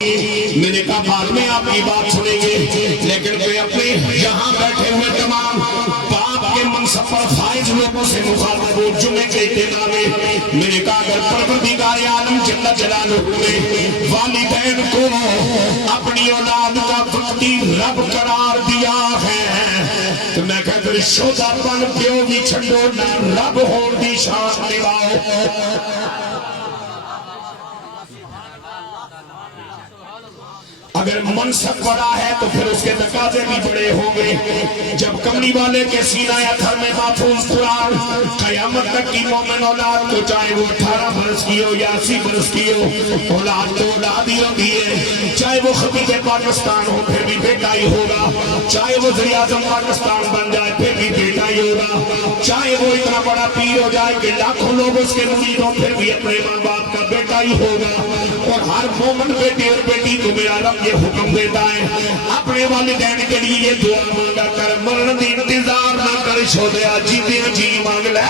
میں نے کہا بعد میں آپ کی بات سنیں گے، لیکن کوئی اپنے یہاں بیٹھے ہوئے تمام باپ کے منصب پر فائز لوگوں سے مخاطب ہو جمعے کے اہتمام میں نے کہا اگر پروردگار عالم جل جلالہ نے والدین کو اپنی اولاد کا وقتی رب قرار دیا ہے تو میں کہتا ہوں شودا پن پیو بھی چھڈو نہ رب ہون دی شان نبھاؤ۔ اگر منصب بڑا ہے تو پھر اس کے تقاضے بھی بڑے ہوں گے۔ جب کملی والے کے سینہ اتھر میں محفوظ قرآن قیامت تک کی مومن اولاد کو چاہے وہ 18 برس کی ہو یا 80 برس کی ہو، اولاد تو اولاد ہی ہوتی ہے، چاہے وہ خطیب پاکستان ہو پھر بھی بیٹا ہی ہوگا، چاہے وہ وزیر اعظم پاکستان بن جائے پھر بھی بیٹا ہی ہوگا، چاہے وہ اتنا بڑا پیر ہو جائے کہ لاکھوں لوگ اس کے مرید ہوں پھر بھی اپنے ماں باپ کا بیٹا ہی ہوگا۔ اور ہر مومن بیٹے اور بیٹی کو میرا رب یہ حکم دیتا ہے اپنے والدین کے لیے یہ دعا مانگا کر، مرن دی انتظار نہ کر، شودیا جیتے جی مانگ لے۔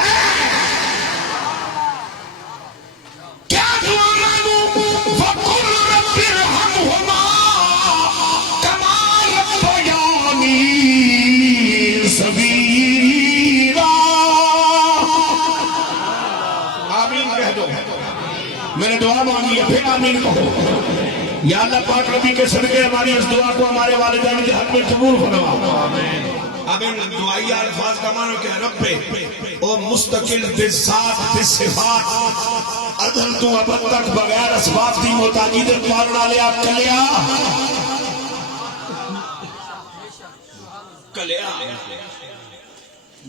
کیا دعا مانگوں؟ وَقُلْ رَبِّ ارْحَمْهُمَا كَمَا رَبَّيَانِي صَغِيرًا۔ آمین کہہ دو۔ میں نے دعا مانگی ہے پھر آمین کہو۔ یا اللہ پاک نبی کے صدقے ہماری اس دعا کو ہمارے والدین کے حق میں قبول فرما۔ اب ان دعائیہ الفاظ کا معنی کیا ہے؟ رب او مستقل بالذات بالصفات عدل تو اب تک بغیر اسباب دی محتاجی دے پالنا لیا کلیا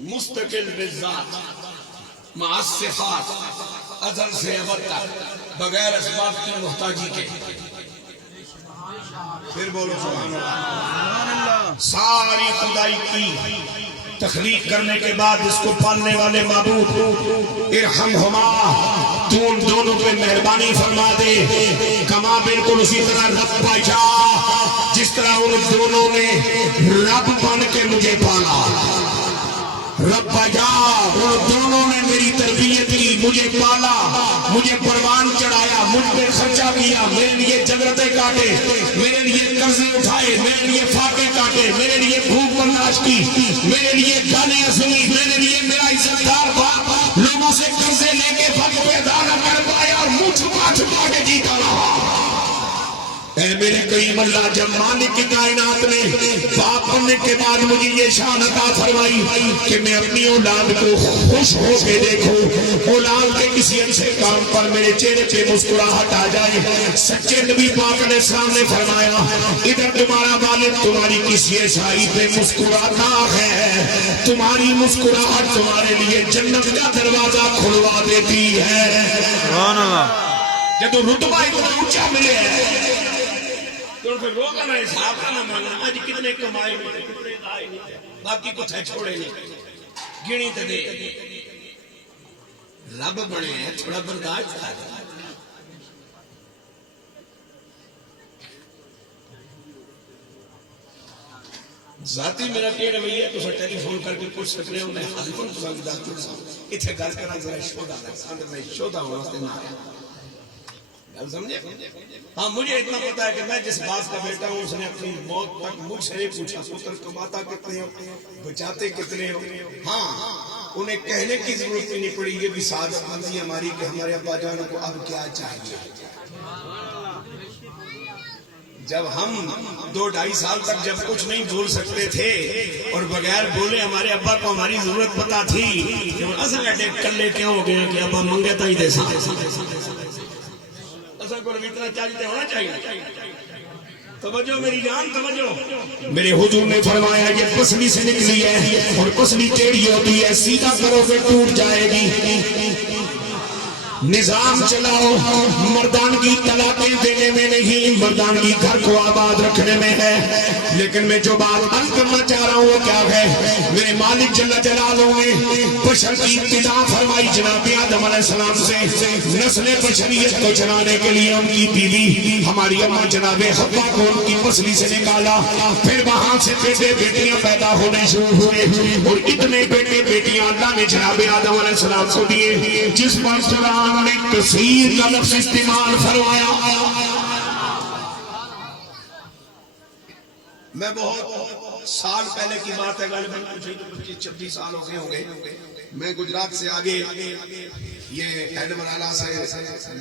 مستقل بالذات مع الصفات ازل سے ابد تک بغیر اسباب کی محتاجی کے۔ پھر بولو سبحان اللہ۔ ساری خدائی کی تخلیق کرنے کے بعد اس کو پالنے والے معبود ارحمہما تو ان دونوں پہ مہربانی فرما دے، کما بالکل اسی طرح رب بچا جس طرح ان دونوں نے رب بن کے مجھے پالا۔ رب جا وہ دونوں نے میری تربیت کی، مجھے پالا، مجھے پروان چڑھایا، مجھ پہ خرچہ کیا، میرے لیے جگرتیں کاٹے، میرے لیے قرضے اٹھائے، میرے لیے فاقے کاٹے، میرے لیے بھوک برداشت کی، میرے لیے گالیاں سنی، میرے لیے میرا عزت دار باپ لوگوں سے قرضے لے کے وقت پہ ادا نہ کر پایا اور منہ چھپا چھپا کے جیتا رہا۔ اے میرے کریم اللہ جب مالک کی کائنات نے باپ بننے کے بعد مجھے یہ شان عطا فرمائی کہ میں اپنی اولاد کو خوش ہو کے دیکھوں، اولاد کے کسی اچھے کام پر میرے چہرے پہ مسکراہٹ آ جائے۔ سچے نبی پاک علیہ السلام نے فرمایا ادھر تمہارا والد تمہاری کسی اچھائی پہ مسکراتا ہے، تمہاری مسکراہٹ تمہارے لیے جنت کا دروازہ کھلوا دیتی ہے۔ سبحان اللہ۔ جب رتبہ اتنا اونچا ملے ہے تو پھر روگا نہ حساب کا نہ مانا آج کتنے کمائے کتنے آئے باقی کچھ ہے چھوڑے نہیں گنی تو دے رب بنے ہیں تھوڑا برداشت کر۔ ذاتی میرا کہ رویہ تو سر ٹیلی فون کر کے پوچھ سکتے ہوں میں حاضر ہوں تو سنگی دار چڑھا اتھے گل کرنا ذرا شودا لگا اندر میں شودا ہونا سے نہ آیا گل سمجھے۔ ہاں مجھے اتنا پتا ہے کہ میں جس باس کا بیٹا ہوں اس نے اپنی موت تک مجھ سے پوچھا پتر کماتا کتنے ہو بچاتے کتنے ہو۔ ہاں انہیں کہنے کی ضرورت نہیں پڑی، یہ بھی سعادت مندی ہماری کہ ہمارے ابا جانوں کو اب کیا چاہیے۔ جب ہم 2-2.5 سال تک جب کچھ نہیں بول سکتے تھے اور بغیر بولے ہمارے ابا کو ہماری ضرورت پتا تھی کہ اصل اڈے کلے کیوں ہو گئے کہ ابا منگے تو ہی دے سا کو اتنا چاہتے ہونا چاہیے۔ توجہ میری جان توجہ۔ میرے حضور نے فرمایا یہ پسلی سے نکلی ہے اور پسلی ٹیڑھی ہوتی ہے، سیدھا کرو گے ٹوٹ جائے گی۔ نظام چلاؤ مردانگی طلاقیں دینے میں نہیں، مردانگی گھر کو آباد رکھنے میں ہے۔ لیکن میں جو بات عرض کرنا چاہ رہا ہوں وہ کیا ہے، میرے مالک جل جلالہ نے بشر کی ابتدا فرمائی جناب آدم علیہ السلام سے، نسل بشریت کو چلانے کے لیے ان کی بیوی ہماری اماں جناب حوا کو ان کی پسلی سے نکالا، پھر وہاں سے بیٹے بیٹیاں پیدا ہونے شروع ہوئے اور اتنے بیٹے بیٹیاں اللہ نے جناب آدم علیہ السلام کو دیے جس پر قرآن نے کثیر کا لفظ استعمال فرمایا۔ میں بہت سال پہلے کی بات ہے، غالباً 25-26 سال ہو گئے ہوں گے، میں گجرات سے آگے یہ ایڈمرالا سے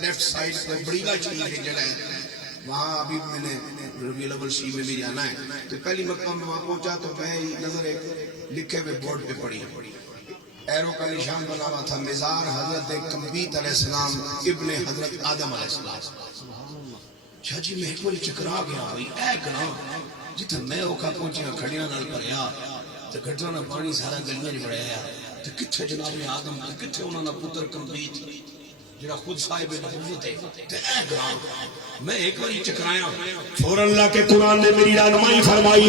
لیفٹ سائڈ پہ بڑی گا چیز کی جگہ ہے، وہاں ابھی میں نے ربیع الاول شی میں بھی جانا ہے، تو پہلی مرتبہ میں وہاں پہنچا تو میں نظر ایک لکھے ہوئے بورڈ پہ پڑھی، ایرو کا نشان بنا ہوا تھا، مزار حضرت کمبیت علیہ السلام ابن حضرت آدم علیہ السلام۔ جی میں ایک بار چکرا گیا ہوئی اے گراں جتھا میں اوکھا پہنچیا کھڑیاں نال بھریا تے گھٹنا نہ پانی سارا گلیاں وچ بڑھیا تے کتھے جناب آدم تے کتھے انہاں دا پتر کمبیت جڑا خود صاحب نبوت ہے تے اے گراں میں ایک بار چکرایا، فوراً اللہ کے قرآن نے میری رہنمائی فرمائی،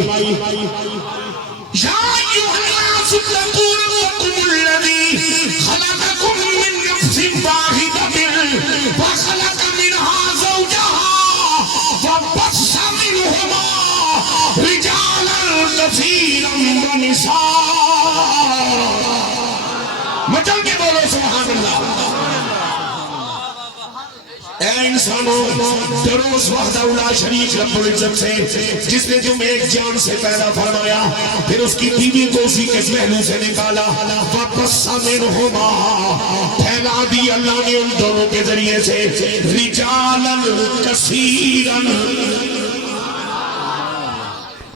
یا ایھا الناس اتقوا ربکم الذی خلقکم من نفس واحدۃ وخلق منها زوجها وبث منهما رجالا كثيرا ونساء۔ مچل کے بولو سبحان اللہ۔ اے انسانوں، ڈرو اس وحدہ لا شریک رب العزت سے جس نے تمہیں ایک جان سے پیدا فرمایا، پھر اس کی بیوی کو اسی کے پہلو سے نکالا، وَبَثَّ مِنْهُمَا پھیلا دی اللہ نے ان دونوں کے ذریعے سے رجالا کثیرا